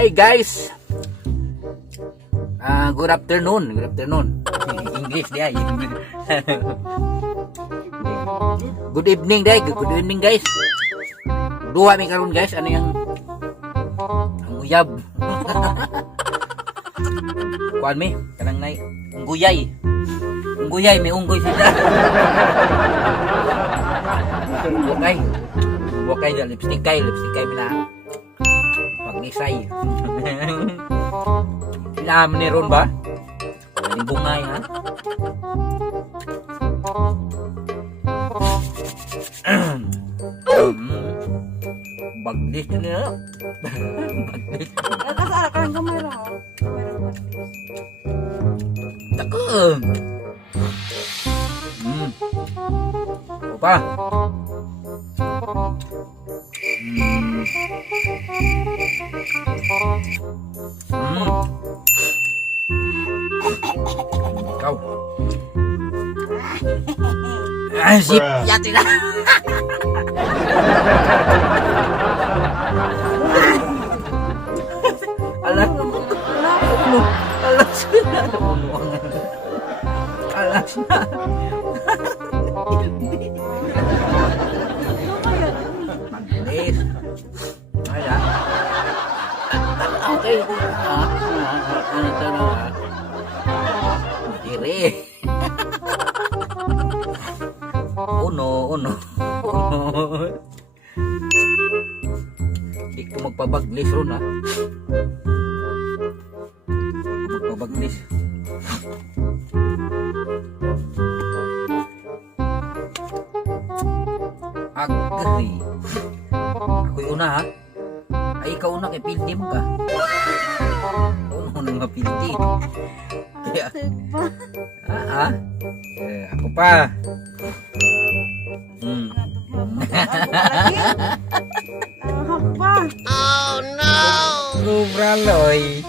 Hi guys. Good afternoon. English dia. Good evening day. Good evening guys. Duha mi karon guys, ano yang ang uyab. Kuan mi kanang nay ungguyay. Ungguyay may unggoy sila. Bukay da lipstick kay mina. Pagnisay. Alam ni ron ba? Ang bungay ha. Baglis niya. Baglis. Kasara ka ng kamera ha. Takam. Opa. Kau. Sip, yati na. Alas na. Alas na. Maglis. Ay na. Okay. Ano ito na? Diri. Uno. Di ko magpabaglis ron ha. Di ko magpabaglis. Agri. Ako'y una ha. Ay ikaw una kay pildim ka. Uno nang mapildi. Kaya. Ako pa. Oh no! Sobra loy.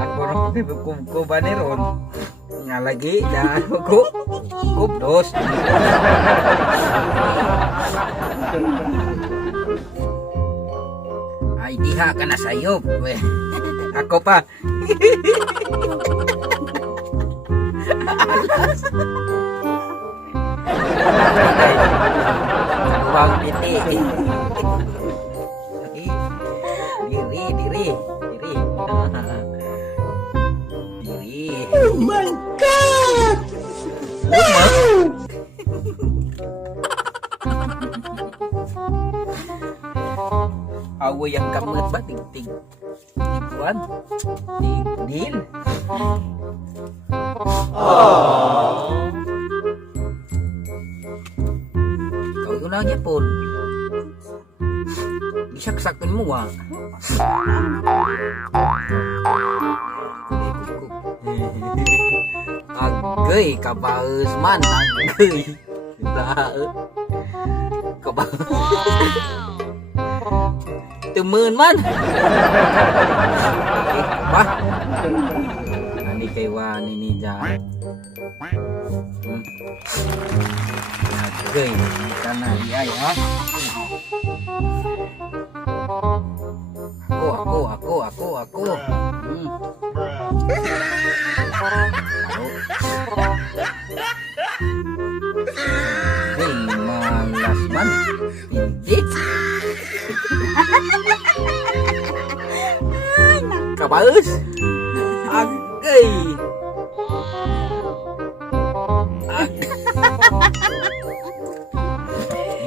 Ako rin ko ba ni ron? Nga lagi, daan ko. Kubdos. Ay, diha ka na sayop. Ako pa. Alas. Bang piti. Diri. Oh my God! Wow! Away ang kamot ba? Tig. Tiguan. Tigdil. Ikaw yun lagi po. Isaksakin mo ah. Agay, kabaus man. Agay. Kabaus. Temen man. Apa? Nani kay wani ni ja. Agay, kana iya ya. Aku. Hei, malas man. Pindik. Kabaus. Agay.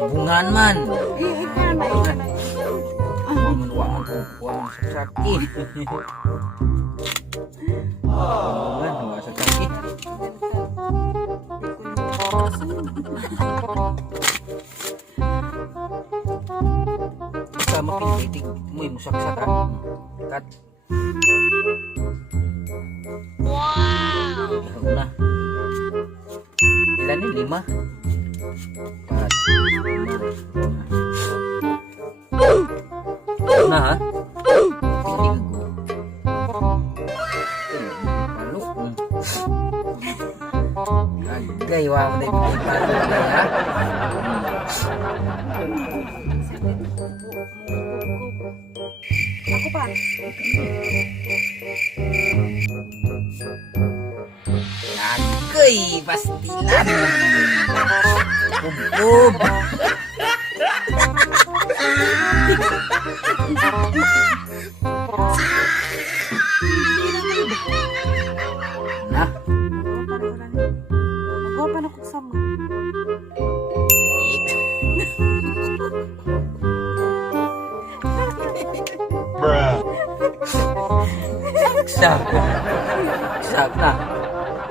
Bungan man. Wang sakit. Bungan sakit. Sama pintitig mo yung musaksak ha. Kat. Wow. Na. Ilan ni? 5? 4, 5. Na ha? Pintig ko. Palo. Agay, wow. Palo ha. Ako pa. Agoy, pastilan. Kubub. Nah, Magwapan ako sama. saksak. Saksak na.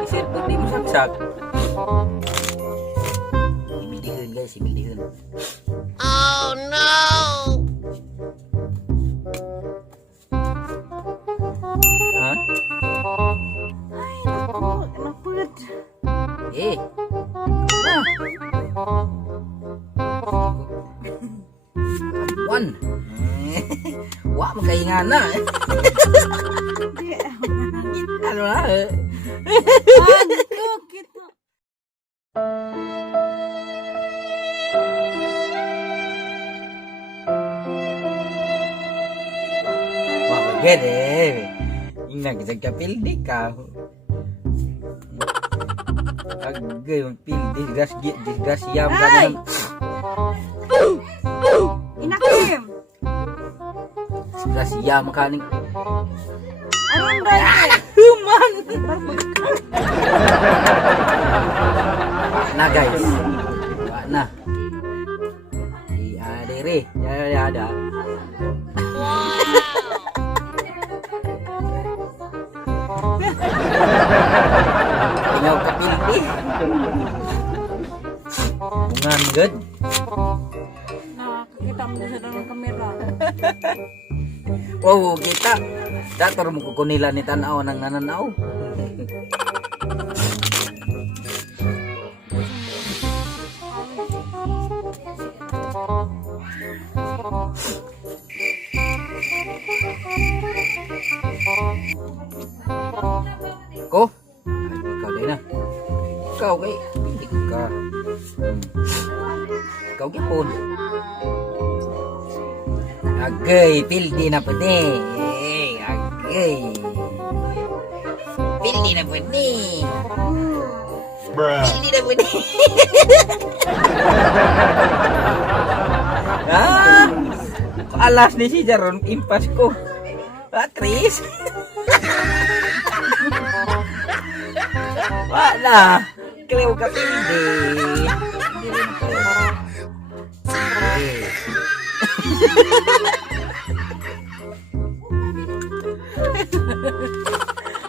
Isir pag di mo saksak. Imilihun guys, imilihun. Oh no! Ha? Ay, naku, napud. Eh. One. Wah, makaingan na. Di, Ano na eh. Aduh, gitu. Wah, gede. Ingat kita kapildi ka. Agay, pildi disgas yam ka Ay! na. Inakim. Disgas yam ka ni. Anong berarti? Human. Na guys. Wah na. Adere, ya ada. Tinggal kapildi. Bungan good. Nakakita mo sa dalam kamera. Wow, kita dator mo kukunila ni tanaw ng nananaw. Ko? Ay, ikaw din na. Ikaw kay hindi ka. Ikaw gipon. Agay, pildi na pwede. Agay. Pildi na pwede. Pildi na pwede. Ah! Alas ni si Jaron, impas ko. Tris. Wala. Kaliw ka pildi. Hindi rin ako.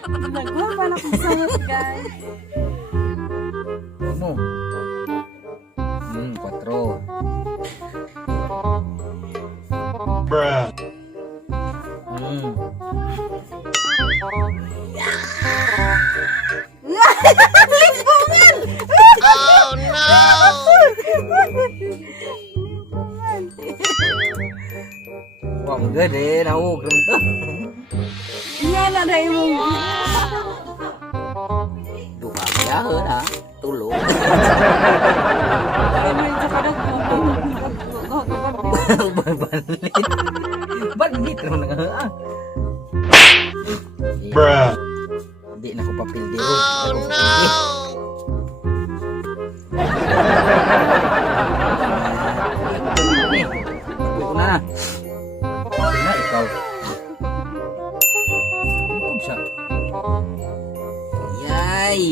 Nagwapan ako sama, guys. Mo. 4. Bruh. Oh no! Wah, gede nahu ganto. Yan na rin mo. Duha ya ha. Tulo. Ganun sa kadag mo. Balit. Balit mo na nga. Bruh. Hindi na ko papildi. Oh no! Ito na. Ito na ikaw. Huwag siya. Yay!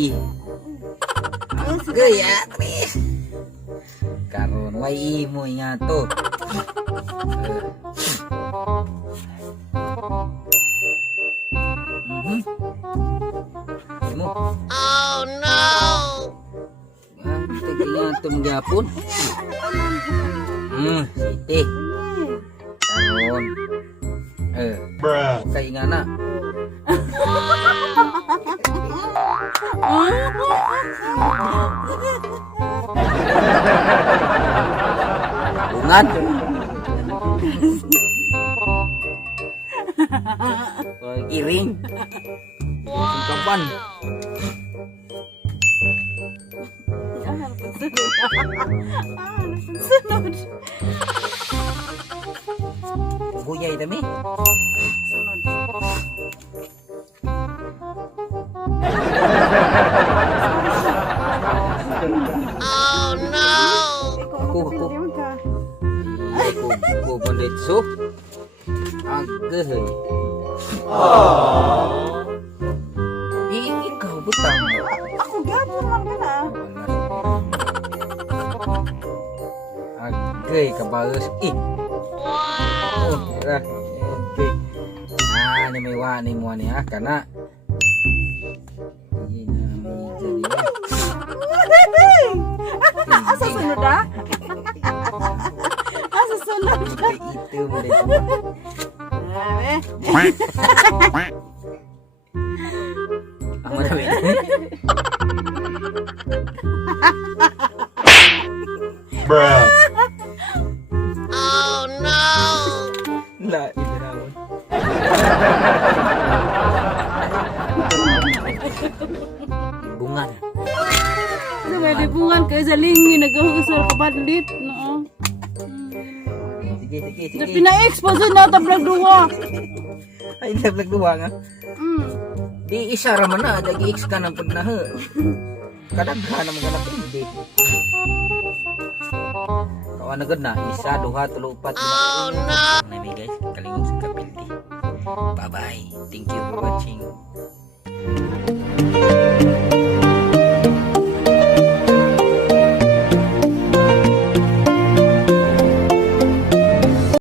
Agay, Atris! Karon, way imo nga to. Imo. Oh no! Ito nga to magyapon. Siti. Karon. Bruh. Okay nga na. Bungan. Iring. Sungkapan. Sunod. Guyay dami. Oh no! Ko panditso. Agay. Ikaw butang. Ako gapon man ka na. Agay kabagus. Oh, tira. Okay. Ni may wani mo ni kana. Asa sunod ah? Asa sunod? Itu mo dito. Ang marami. Bruh. Oh no! La, ibinawan. Bungan. Ano ba, di bungan kayo sa lingi, nag-uusal ka pa ulit, no? Sige. Pina-expose na tablag duwa. Ay, naglag duwa nga. Mm. Di isa raman na, dagi-ex ka ng pagnahe. Kadaghan naman ka na pindi. Kawan agad na, isa, duha, tulo, upat. Oh no! Guys, kalingon sa kapindi. Bye-bye. Thank you for watching.